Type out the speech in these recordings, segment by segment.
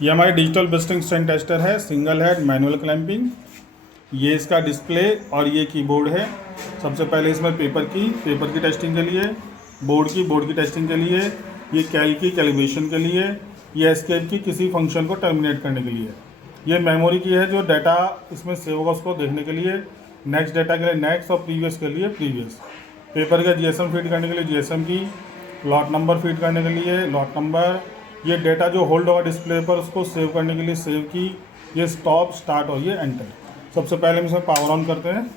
ये हमारी digital bursting strength tester है, सिंगल हेड मैनुअल क्लैंपिंग। ये इसका डिस्प्ले और ये कीबोर्ड है। सबसे पहले इसमें पेपर की टेस्टिंग के लिए, बोर्ड की टेस्टिंग के लिए, ये की कैलिब्रेशन के लिए, ये एस्केप की किसी फंक्शन को टर्मिनेट करने के लिए। ये मेमोरी की है, जो डाटा इसमें सेव होगा उसको देखने के लिए, नेक्स्ट डाटा के लिए नेक्स्ट और प्रीवियस के लिए प्रीवियस। पेपर का जीएसएम फीड करने के लिए जीएसएम की, लॉट नंबर फीड करने के लिए लॉट नंबर, ये डेटा जो होल्ड होगा डिस्प्ले पर उसको सेव करने के लिए सेव की, ये स्टॉप स्टार्ट और ये एंटर। सबसे पहले हम इसमें पावर ऑन करते हैं।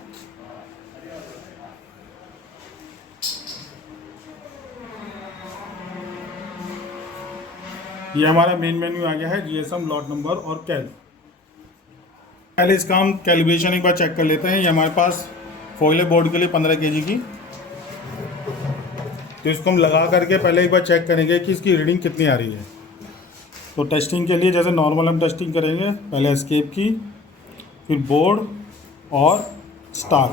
ये हमारा मेन मेन्यू आ गया है, जीएसएम, लॉट नंबर और कैल। पहले इसका हम कैलिब्रेशन एक बार चेक कर लेते हैं। ये हमारे पास फॉइल है बोर्ड के लिए 15 kg की, तो इसको हम लगा करके पहले एक बार चेक करेंगे कि इसकी रीडिंग कितनी आ रही है। तो टेस्टिंग के लिए जैसे नॉर्मल हम टेस्टिंग करेंगे, पहले एस्केप की, फिर बोर्ड और स्टार्ट।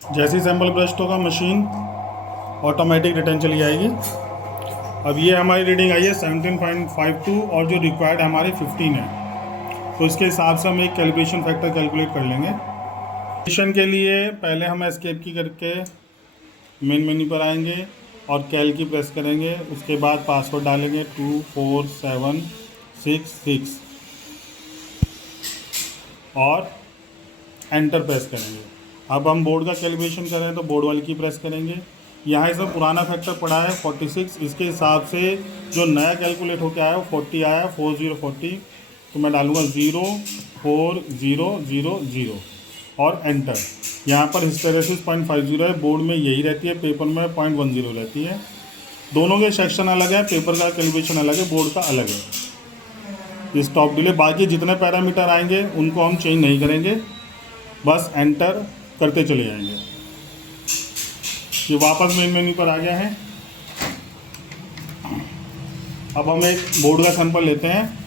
जैसे ही सैम्पल ब्रस्ट होगा मशीन ऑटोमेटिक रिटर्न चली जाएगी। अब ये हमारी रीडिंग आई है 17.52 और जो रिक्वायर्ड हमारे 15 है, तो इसके हिसाब से हम एक कैलिब्रेशन फैक्टर कैलकुलेट कर लेंगे। कैलिब्रेशन के लिए पहले हम एस्केप की करके मेन मेन्यू पर आएंगे और कैल की प्रेस करेंगे। उसके बाद पासवर्ड डालेंगे 24766 और एंटर प्रेस करेंगे। अब हम बोर्ड का कैलिब्रेशन कर रहे हैं तो बोर्ड वाली की प्रेस करेंगे। यहाँ इसमें पुराना फैक्टर पड़ा है 46, इसके हिसाब से जो नया कैलकुलेट होकर आया वो 40 आया, 4040, तो मैं डालूँगा 04000 और एंटर। यहाँ पर हिस्टेरेसिस 0.50 है, बोर्ड में यही रहती है, पेपर में 0.10 रहती है। दोनों के सेक्शन अलग है, पेपर का कैलिब्रेशन अलग है, बोर्ड का अलग है। स्टॉप डिले, बाकी जितने पैरामीटर आएंगे उनको हम चेंज नहीं करेंगे, बस एंटर करते चले जाएंगे। ये वापस मेन मेन्यू पर आ गया है। अब हम एक बोर्ड का सैंपल लेते हैं,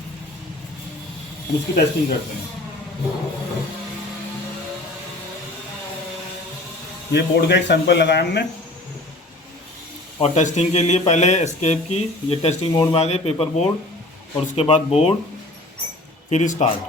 उसकी टेस्टिंग करते हैं। ये बोर्ड का एक सैंपल लगाया हमने और टेस्टिंग के लिए पहले एस्केप की, ये टेस्टिंग मोड में आ गए, पेपर बोर्ड और उसके बाद बोर्ड, फिर स्टार्ट।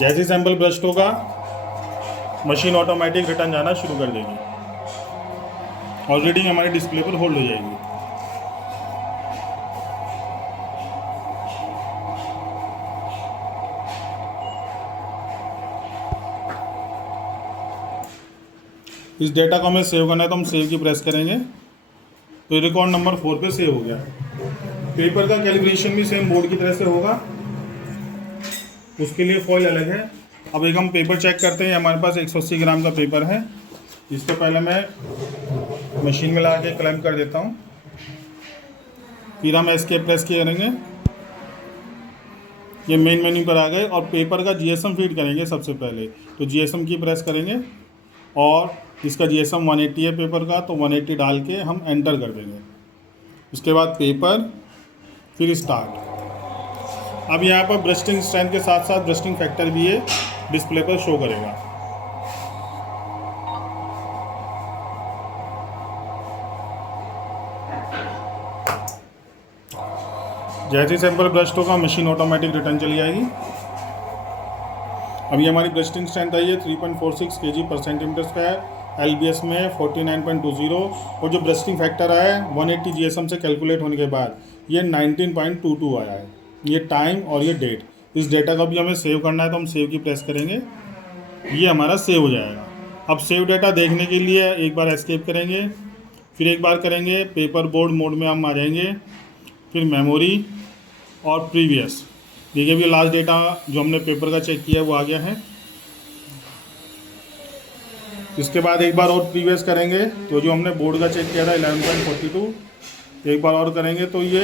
जैसे सैंपल ब्रस्ट होगा मशीन ऑटोमेटिक रिटर्न जाना शुरू कर देगी और रीडिंग हमारे डिस्प्ले पर होल्ड हो जाएगी। इस डेटा को हमें सेव करना है तो हम सेव की प्रेस करेंगे, तो रिकॉर्ड नंबर 4 पे सेव हो गया। पेपर का कैलिब्रेशन भी सेम बोर्ड की तरह से होगा, उसके लिए फॉइल अलग है। अब एक हम पेपर चेक करते हैं। हमारे पास 180 ग्राम का पेपर है, इसको पहले मैं मशीन में लगा के क्लैंप कर देता हूँ, फिर हम एस्केप प्रेस करेंगे। ये मेन मेन्यू पर आ गए और पेपर का जीएसएम फीड करेंगे। सबसे पहले तो जीएसएम की प्रेस करेंगे और इसका जीएसएम 180 है पेपर का, तो 180 डाल के हम एंटर कर देंगे। उसके बाद पेपर, फिर स्टार्ट। अब यहाँ पर ब्रस्टिंग स्ट्रेंथ के साथ साथ ब्रस्टिंग फैक्टर भी ये डिस्प्ले पर शो करेगा। जैसे ही सैंपल ब्रस्ट होगा मशीन ऑटोमेटिक रिटर्न चली जाएगी। अब ये हमारी ब्रस्टिंग स्ट्रेंथ आई है 3.46 kg पर सेंटीमीटर स्क्वायर, एलबीएस में 49.20 और जो ब्रस्टिंग फैक्टर आया है 180 जीएसएम से कैलकुलेट होने के बाद ये 19.22 आया है। ये टाइम और ये डेट, इस डेटा को भी हमें सेव करना है तो हम सेव की प्रेस करेंगे, ये हमारा सेव हो जाएगा। अब सेव डेटा देखने के लिए एक बार एस्केप करेंगे, फिर एक बार करेंगे पेपर बोर्ड मोड में हम आ जाएंगे, फिर मेमोरी और प्रीवियस। देखिए अभी लास्ट डेटा जो हमने पेपर का चेक किया वो आ गया है। इसके बाद एक बार और प्रीवियस करेंगे तो जो हमने बोर्ड का चेक किया था 11.42 एक बार और करेंगे तो ये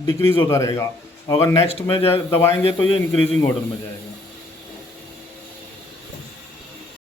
डिक्रीज़ होता रहेगा। अगर नेक्स्ट में दबाएंगे तो ये इंक्रीजिंग ऑर्डर में जाएगा।